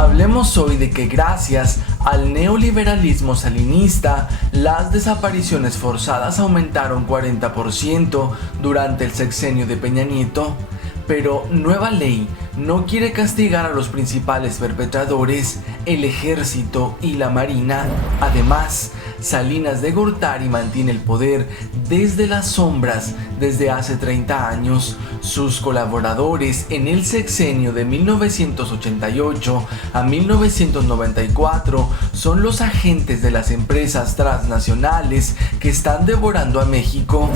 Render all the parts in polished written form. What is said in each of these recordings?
Hablemos hoy de que gracias al neoliberalismo salinista, las desapariciones forzadas aumentaron 40% durante el sexenio de Peña Nieto. Pero nueva ley no quiere castigar a los principales perpetradores, el ejército y la marina. Además, Salinas de Gortari mantiene el poder desde las sombras desde hace 30 años. Sus colaboradores en el sexenio de 1988 a 1994 son los agentes de las empresas transnacionales que están devorando a México.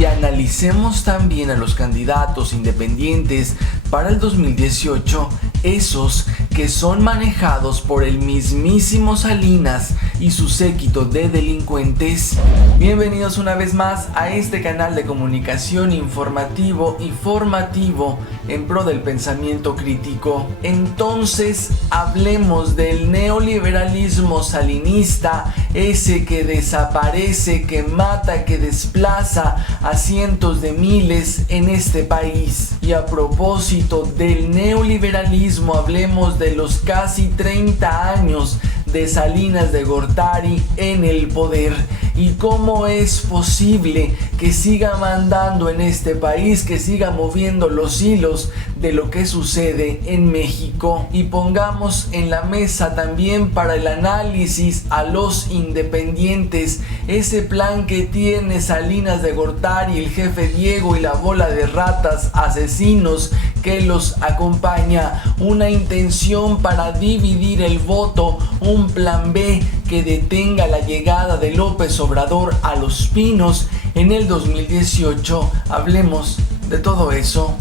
Y analicemos también a los candidatos independientes para el 2018, esos que son manejados por el mismísimo Salinas y su séquito de delincuentes. Bienvenidos una vez más a este canal de comunicación informativo y formativo en pro del pensamiento crítico. Entonces hablemos del neoliberalismo salinista, ese que desaparece, que mata, que desplaza a cientos de miles en este país. Y a propósito del neoliberalismo, hablemos de los casi 30 años de Salinas de Gortari en el poder y cómo es posible que siga mandando en este país, que siga moviendo los hilos de lo que sucede en México. Y pongamos en la mesa también para el análisis a los independientes, ese plan que tiene Salinas de Gortari, el jefe Diego y la bola de ratas asesinos que los acompaña, una intención para dividir el voto, un plan B que detenga la llegada de López Obrador a Los Pinos en el 2018. Hablemos de todo eso.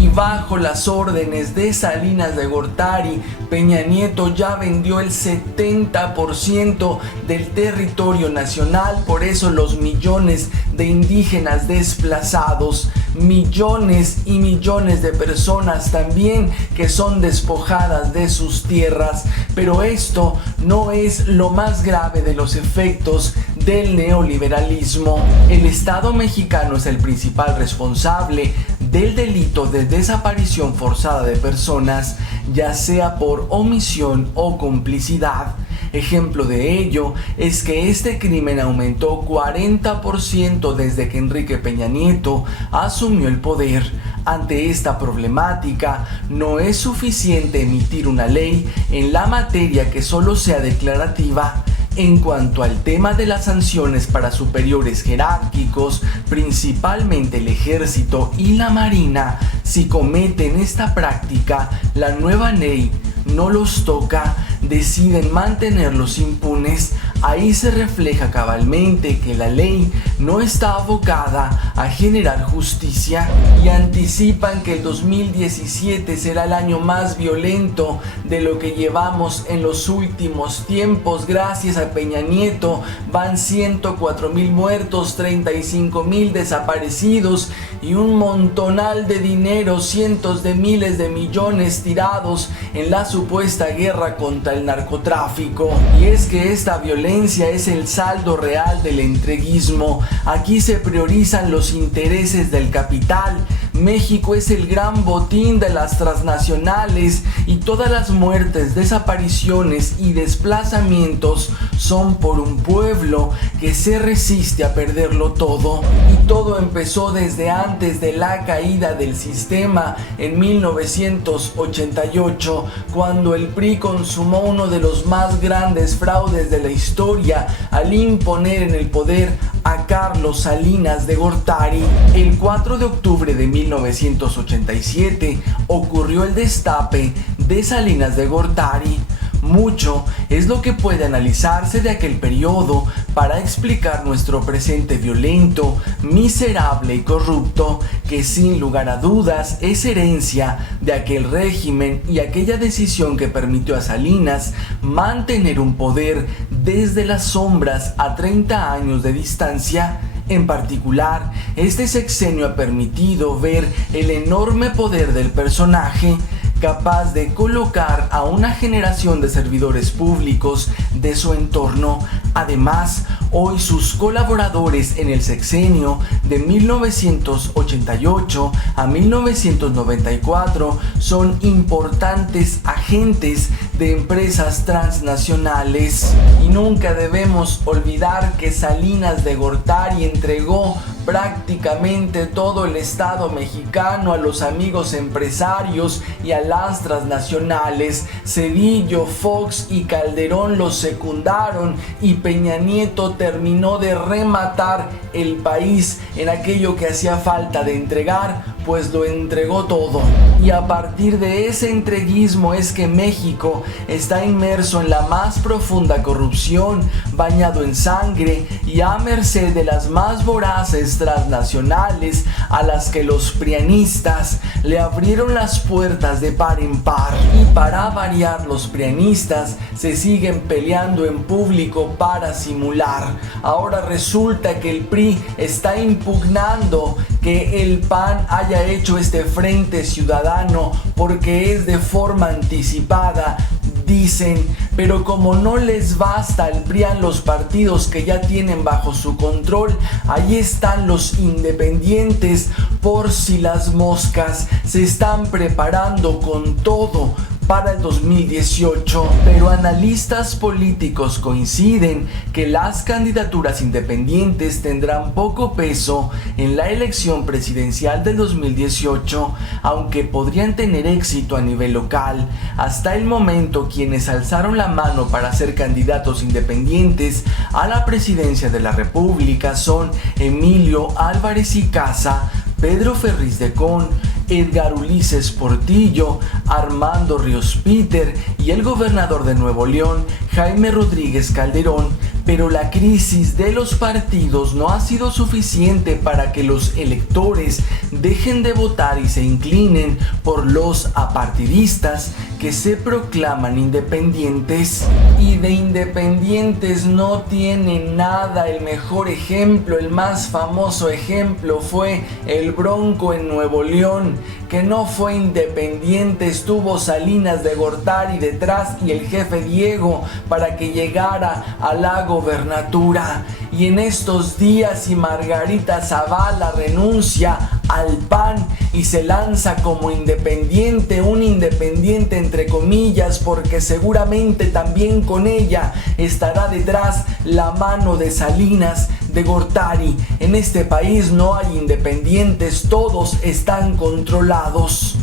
Y bajo las órdenes de Salinas de Gortari, Peña Nieto ya vendió el 70% del territorio nacional. Por eso los millones de indígenas desplazados, millones y millones de personas también que son despojadas de sus tierras. Pero esto no es lo más grave de los efectos del neoliberalismo. El Estado mexicano es el principal responsable del delito de desaparición forzada de personas, ya sea por omisión o complicidad. Ejemplo de ello es que este crimen aumentó 40% desde que Enrique Peña Nieto asumió el poder. Ante esta problemática, no es suficiente emitir una ley en la materia que solo sea declarativa. En cuanto al tema de las sanciones para superiores jerárquicos, principalmente el ejército y la marina, si cometen esta práctica, la nueva ley no los toca, deciden mantenerlos impunes. Ahí se refleja cabalmente que la ley no está abocada a generar justicia, y anticipan que el 2017 será el año más violento de lo que llevamos en los últimos tiempos. Gracias a Peña Nieto van 104,000 muertos, 35,000 desaparecidos y un montonal de dinero, cientos de miles de millones tirados en la supuesta guerra contra el narcotráfico. Y es que esta violencia es el saldo real del entreguismo. Aquí se priorizan los intereses del capital. México es el gran botín de las transnacionales y todas las muertes, desapariciones y desplazamientos son por un pueblo que se resiste a perderlo todo. Y todo empezó desde antes de la caída del sistema en 1988, cuando el PRI consumó uno de los más grandes fraudes de la historia al imponer en el poder a Carlos Salinas de Gortari. El 4 de octubre de 1987 ocurrió el destape de Salinas de Gortari. Mucho es lo que puede analizarse de aquel periodo para explicar nuestro presente violento, miserable y corrupto, que sin lugar a dudas es herencia de aquel régimen y aquella decisión que permitió a Salinas mantener un poder desde las sombras a 30 años de distancia. En particular, este sexenio ha permitido ver el enorme poder del personaje, capaz de colocar a una generación de servidores públicos de su entorno Además, hoy sus colaboradores en el sexenio de 1988 a 1994 son importantes agentes de empresas transnacionales. Y nunca debemos olvidar que Salinas de Gortari entregó prácticamente todo el Estado mexicano a los amigos empresarios y a las transnacionales. Cedillo, Fox y Calderón los secundaron y Peña Nieto terminó de rematar el país en aquello que hacía falta de entregar, pues lo entregó todo. Y a partir de ese entreguismo es que México está inmerso en la más profunda corrupción, bañado en sangre y a merced de las más voraces transnacionales a las que los prianistas le abrieron las puertas de par en par. Y para variar, los prianistas se siguen peleando en público para simular. Ahora resulta que el PRI está impugnando que el PAN haya hecho este frente ciudadano porque es de forma anticipada, dicen, pero como no les basta al PRIAN los partidos que ya tienen bajo su control, ahí están los independientes por si las moscas. Se están preparando con todo para el 2018, pero analistas políticos coinciden que las candidaturas independientes tendrán poco peso en la elección presidencial del 2018, aunque podrían tener éxito a nivel local. Hasta el momento, quienes alzaron la mano para ser candidatos independientes a la presidencia de la República son Emilio Álvarez y Casa, Pedro Ferriz de Con, Edgar Ulises Portillo, Armando Ríos Peter y el gobernador de Nuevo León, Jaime Rodríguez Calderón. Pero la crisis de los partidos no ha sido suficiente para que los electores dejen de votar y se inclinen por los apartidistas que se proclaman independientes. Y de independientes no tienen nada. El mejor ejemplo, el más famoso ejemplo fue el Bronco en Nuevo León, que no fue independiente, estuvo Salinas de Gortari detrás y el jefe Diego para que llegara a la gobernatura. Y en estos días Margarita Zavala renuncia al PAN y se lanza como independiente, un independiente entre comillas, porque seguramente también con ella estará detrás la mano de Salinas de Gortari. En este país no hay independientes, todos están controlados.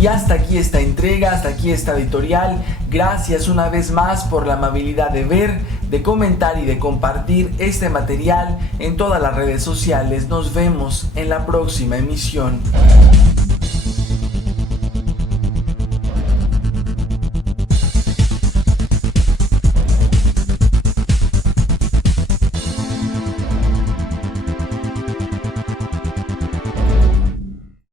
Y hasta aquí esta entrega, hasta aquí esta editorial. Gracias una vez más por la amabilidad de ver, de comentar y de compartir este material en todas las redes sociales. Nos vemos en la próxima emisión.